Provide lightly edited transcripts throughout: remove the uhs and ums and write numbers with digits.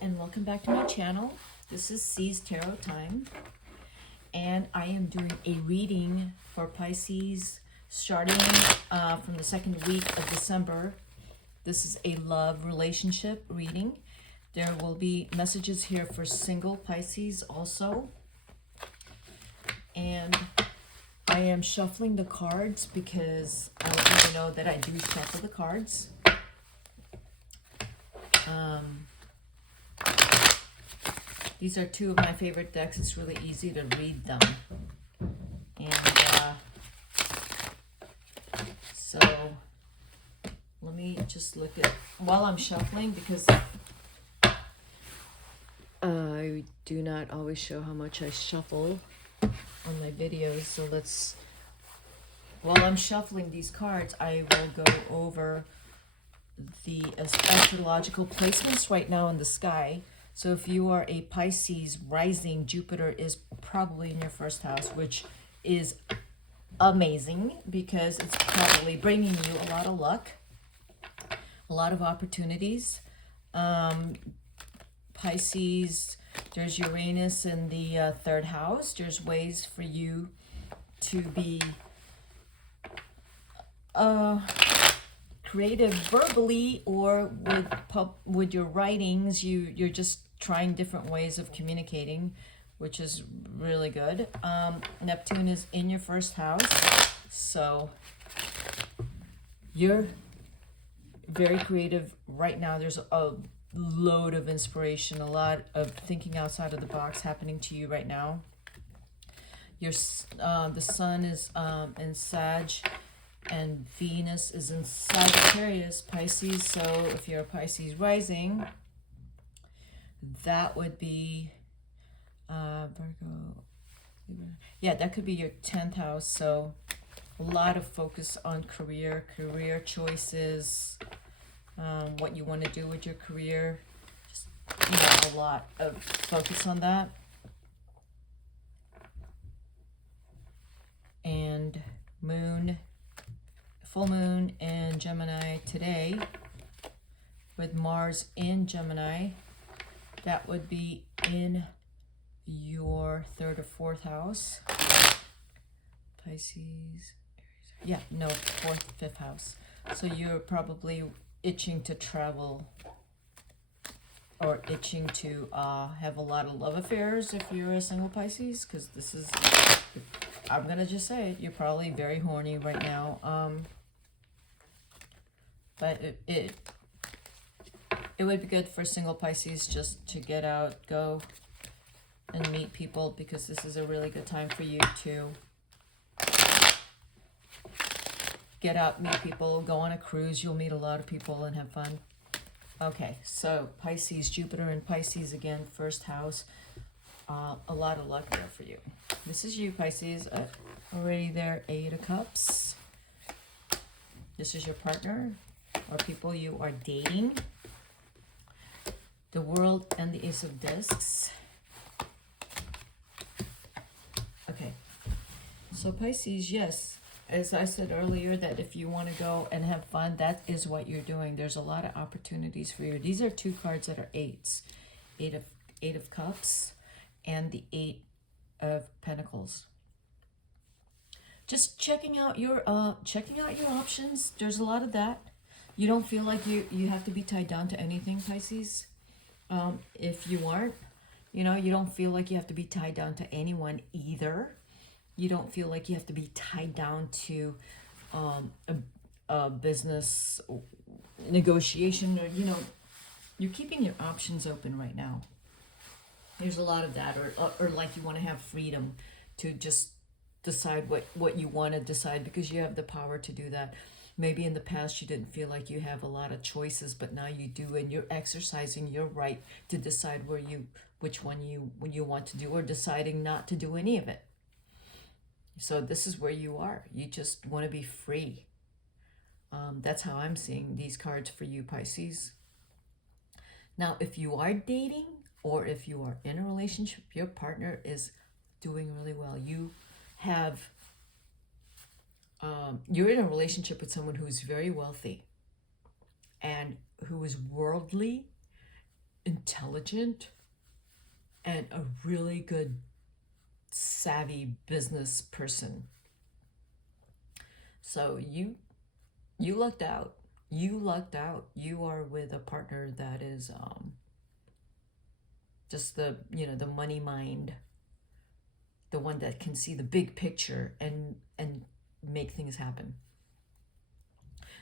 and welcome back to my channel. This is C's Tarot Time, and I am doing a reading for Pisces starting from the second week of December. This is a love relationship reading. There will be messages here for single Pisces also. And I am shuffling the cards because I want you to know that I do shuffle the cards. These are two of my favorite decks. It's really easy to read them. And so let me just look at, while I'm shuffling, because I do not always show how much I shuffle on my videos. So while I'm shuffling these cards, I will go over the astrological placements right now in the sky. So if you are a Pisces rising, Jupiter is probably in your first house, which is amazing because it's probably bringing you a lot of luck, a lot of opportunities. Pisces, there's Uranus in the third house. There's ways for you to be creative verbally or with your writings. You're just trying different ways of communicating, which is really good. Neptune is in your first house, so you're very creative right now. There's a load of inspiration, a lot of thinking outside of the box happening to you right now. The sun is in Sag, and Venus is in Sagittarius, Pisces. So if you're a Pisces rising, that would be Virgo. Yeah, that could be your 10th house. So a lot of focus on career choices, what you want to do with your career. Just a lot of focus on that. And full moon in Gemini today with Mars in Gemini. That would be in your third or fourth house. Pisces, yeah, no, fourth, fifth house. So you're probably itching to travel or itching to have a lot of love affairs if you're a single Pisces, because this is, I'm gonna just say it, you're probably very horny right now. But it would be good for single Pisces just to get out, go and meet people, because this is a really good time for you to get out, meet people, go on a cruise. You'll meet a lot of people and have fun. Okay, so Pisces, Jupiter and Pisces again, first house. A lot of luck there for you. This is you, Pisces. Already there, 8 of Cups. This is your partner or people you are dating. The World and the Ace of Discs. Okay, so Pisces, yes, as I said earlier, that if you want to go and have fun, that is what you're doing. There's a lot of opportunities for you. These are two cards that are eights. Eight of Cups and the 8 of Pentacles. Just checking out your options. There's a lot of that. You don't feel like you have to be tied down to anything, Pisces. If you aren't, you don't feel like you have to be tied down to anyone either. You don't feel like you have to be tied down to a business negotiation, or you're keeping your options open right now. There's a lot of that, or like you want to have freedom to just decide what you want to decide, because you have the power to do that. Maybe in the past you didn't feel like you have a lot of choices, but now you do, and you're exercising your right to decide which one you want to do, or deciding not to do any of it. So this is where you are. You just want to be free. That's how I'm seeing these cards for you, Pisces. Now, if you are dating or if you are in a relationship, your partner is doing really well. You're in a relationship with someone who's very wealthy and who is worldly, intelligent and a really good savvy business person. So you lucked out. You lucked out. You are with a partner that is just the the money mind, the one that can see the big picture and make things happen.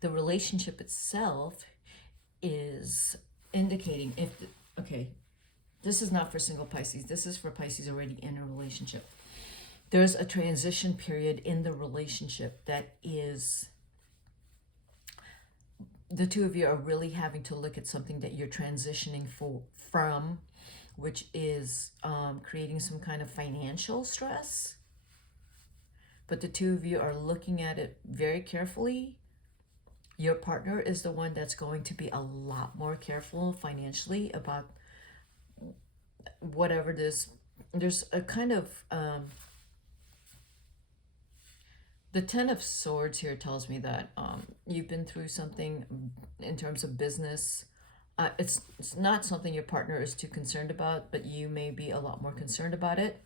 The relationship itself is indicating okay, this is not for single Pisces. This is for Pisces already in a relationship. There's a transition period in the relationship that is, the two of you are really having to look at something that you're transitioning from, which is creating some kind of financial stress. But the two of you are looking at it very carefully. Your partner is the one that's going to be a lot more careful financially about whatever this. There's a kind of the Ten of Swords here tells me that you've been through something in terms of business. It's not something your partner is too concerned about, but you may be a lot more concerned about it.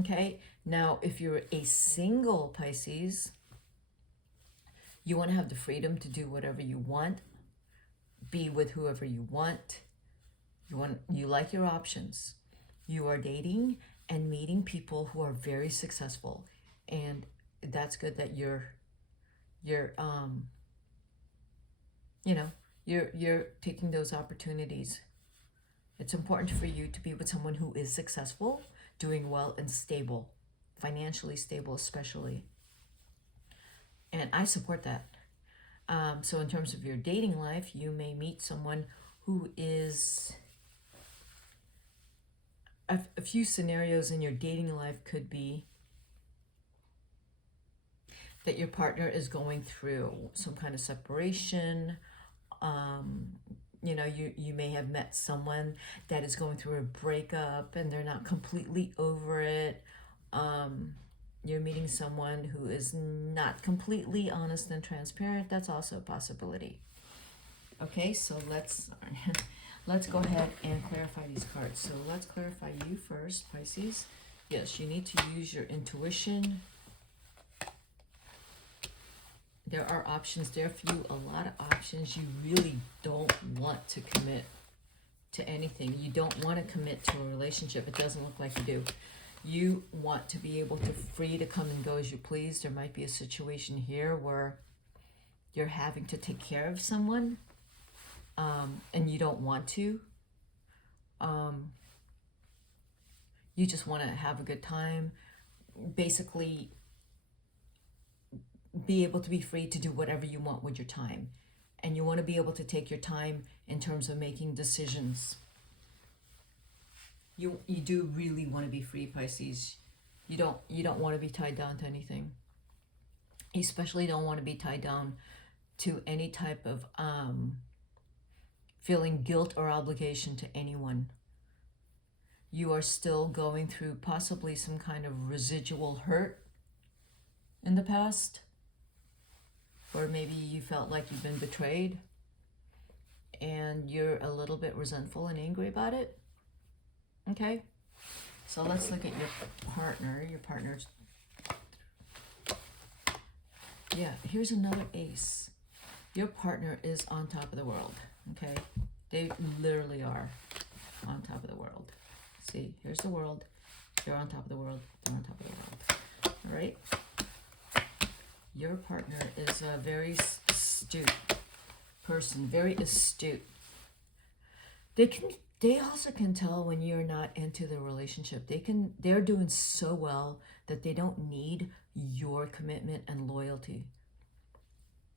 Okay, now if you're a single Pisces, you want to have the freedom to do whatever you want, be with whoever you want. You like your options. You are dating and meeting people who are very successful, and that's good that you're taking those opportunities. It's important for you to be with someone who is successful, doing well, and stable, financially stable especially. And I support that. So in terms of your dating life, you may meet someone who is... A few scenarios in your dating life could be that your partner is going through some kind of separation. You may have met someone that is going through a breakup and they're not completely over it. You're meeting someone who is not completely honest and transparent. That's also a possibility. Okay, so let's go ahead and clarify these cards. So let's clarify you first, Pisces. Yes, you need to use your intuition. There are options there for you, a lot of options. You really don't want to commit to anything. You don't want to commit to a relationship. It doesn't look like you do. You want to be able to free to come and go as you please. There might be a situation here where you're having to take care of someone and you don't want to. You just want to have a good time. Basically, be able to be free to do whatever you want with your time. And you want to be able to take your time in terms of making decisions. You do really want to be free, Pisces. You don't want to be tied down to anything. You especially don't want to be tied down to any type of feeling guilt or obligation to anyone. You are still going through possibly some kind of residual hurt in the past. Or maybe you felt like you've been betrayed and you're a little bit resentful and angry about it. Okay? So let's look at your partner. Your partner's... Yeah, here's another ace. Your partner is on top of the world. Okay? They literally are on top of the world. See, here's the world. They're on top of the world. They're on top of the world. All right? Your partner is a very astute person, very astute. They also can tell when you're not into the relationship. They're doing so well that they don't need your commitment and loyalty.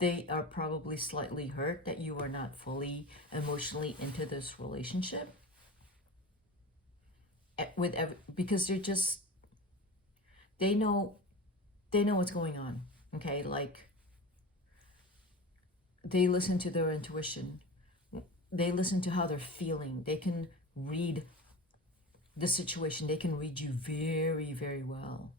They are probably slightly hurt that you are not fully emotionally into this relationship. Because they know what's going on. Okay, like they listen to their intuition. They listen to how they're feeling. They can read the situation. They can read you very, very well.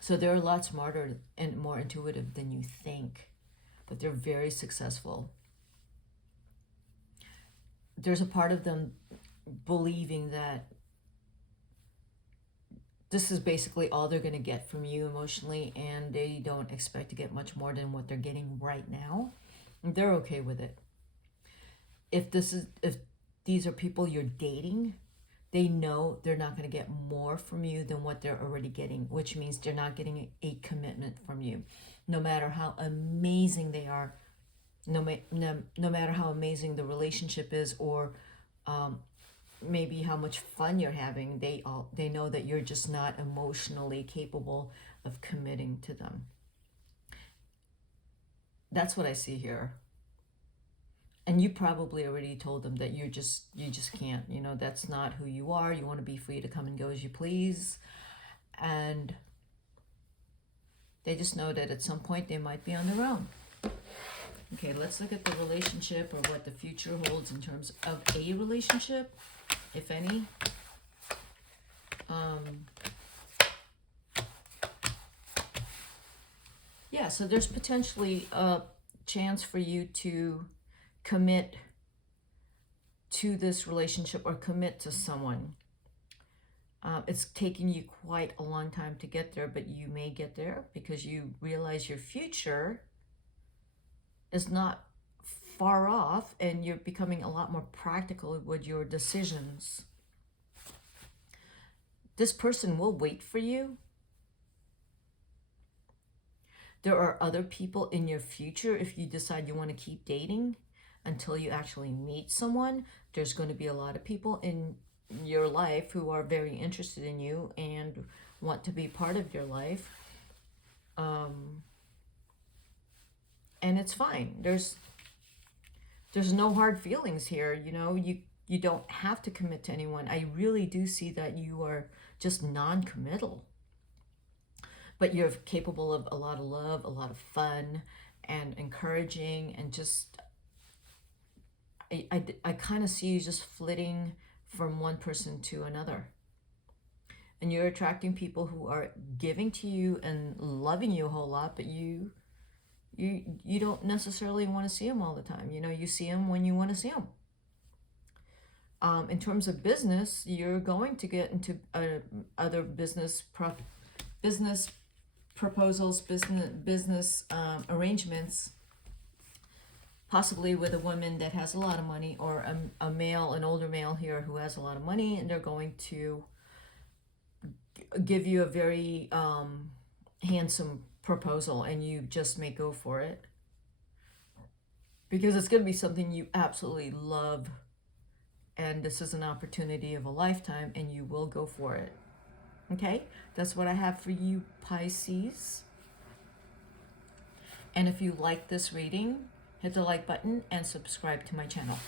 So they're a lot smarter and more intuitive than you think, but they're very successful. there's a part of them believing that this is basically all they're going to get from you emotionally, and they don't expect to get much more than what they're getting right now. They're okay with it. If these are people you're dating, they know they're not going to get more from you than what they're already getting, which means they're not getting a commitment from you. No matter how amazing they are, no matter how amazing the relationship is, or maybe how much fun you're having, they know that you're just not emotionally capable of committing to them. That's what I see here. And you probably already told them that you just can't, that's not who you are. You want to be free to come and go as you please. And they just know that at some point they might be on their own. Okay, let's look at the relationship, or what the future holds in terms of a relationship, if any. Yeah, so there's potentially a chance for you to commit to this relationship, or commit to someone. It's taking you quite a long time to get there, but you may get there because you realize your future is not far off, and you're becoming a lot more practical with your decisions. This person will wait for you. There are other people in your future, if you decide you want to keep dating until you actually meet someone. There's going to be a lot of people in your life who are very interested in you and want to be part of your life. And it's fine. There's no hard feelings here. You don't have to commit to anyone. I really do see that you are just non-committal. But you're capable of a lot of love, a lot of fun, and encouraging, and just, I kind of see you just flitting from one person to another. And you're attracting people who are giving to you and loving you a whole lot, but you don't necessarily want to see them all the time. You see them when you want to see them. In terms of business, you're going to get into other business proposals, business arrangements, possibly with a woman that has a lot of money, or a male, an older male here who has a lot of money, and they're going to give you a very handsome proposal, and you just may go for it because it's going to be something you absolutely love, and this is an opportunity of a lifetime, and you will go for it. Okay, that's what I have for you, Pisces. And if you like this reading, hit the like button and subscribe to my channel.